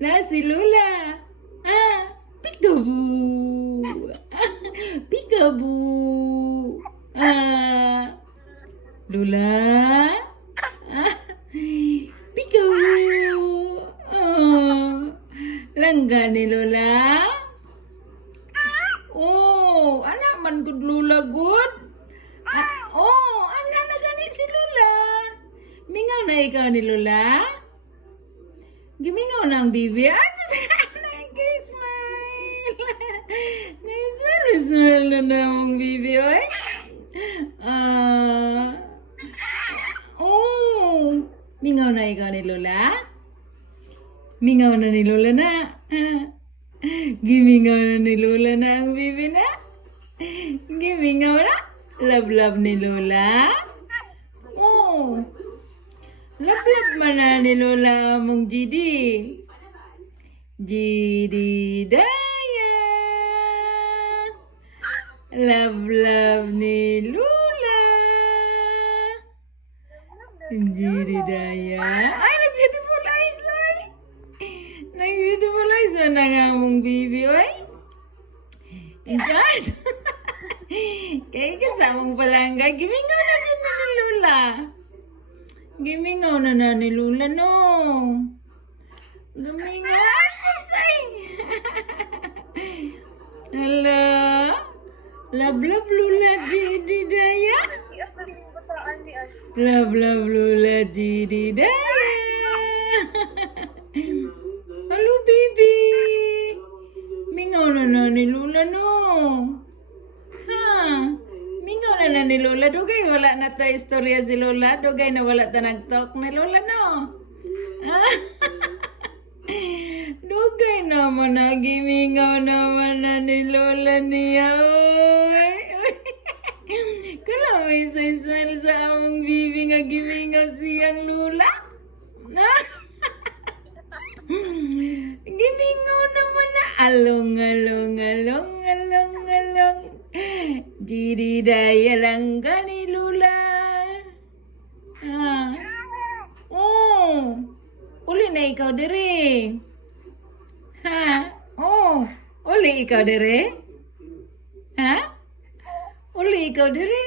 Na si Lola. Ah, peekaboo. Peekaboo. Ah, Lola. Ah, peekaboo. Ah, langga ni Lola. Oh, anak man good Lola good. Oh, anak na gani si Lola. Mingaw na ikaw ni Lola. Gimingaw na ang bibi. Ah, nag-smile. Nag-smile na namang bibi, oy. Ah, oh, mingaw na ikaw ni Lola. Mingaw na ni Lola na. Ah, gimingaw na ni Lola na ang bibi na. Gimingaw na. Love-love ni Lola. Oh, love-love man na ni Lola mong GD. GD Daya. Love-love ni Lola. GD Daya. Ay, nag-beautiful eyes, oy. Nag-beautiful eyes na nga mong bibi, oy. God. Kaya kasamang palangga, gimingaw na dyan na ni Lola. Gimingaw na ni Lola, no. Gimingaw. Ay, hala. Love, love, Lola, Gidi Daya. Love, love, Lola, Gidi Daya. Halo, baby. Mingaw na ni Lola, no. Mingaw na ni Lola. Dugay wala na ta istorya si Lola. Dugay na wala ta nag-talk ni Lola, no? Dugay naman na gimingaw naman na ni Lola niya. Oy. Kala may smile sa among bibi nga gimingaw siyang Lola. Gimingaw naman na. Along, along, along, along, along. Diri daya langga ni Lola. Ah. Oh. Uli na ikaw dire. Ha? Oh. Uli ikaw dire. Ha? Uli ikaw dire.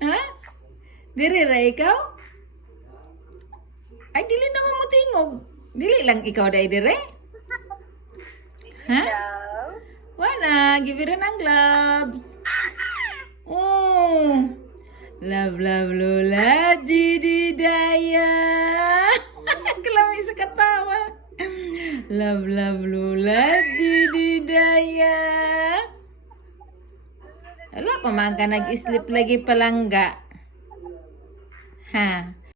Ha? Dire ra ikaw? Ay, dili naman mo tingog. Dili lang ikaw day dire. Ha? Wana, give it ang gloves. Oh. Love, love, Lola, Gidi Daya. Kalami sa katawa. Love, love, Lola, Gidi Daya. Wala pa man ka nag-sleep lagi palangga. Ha?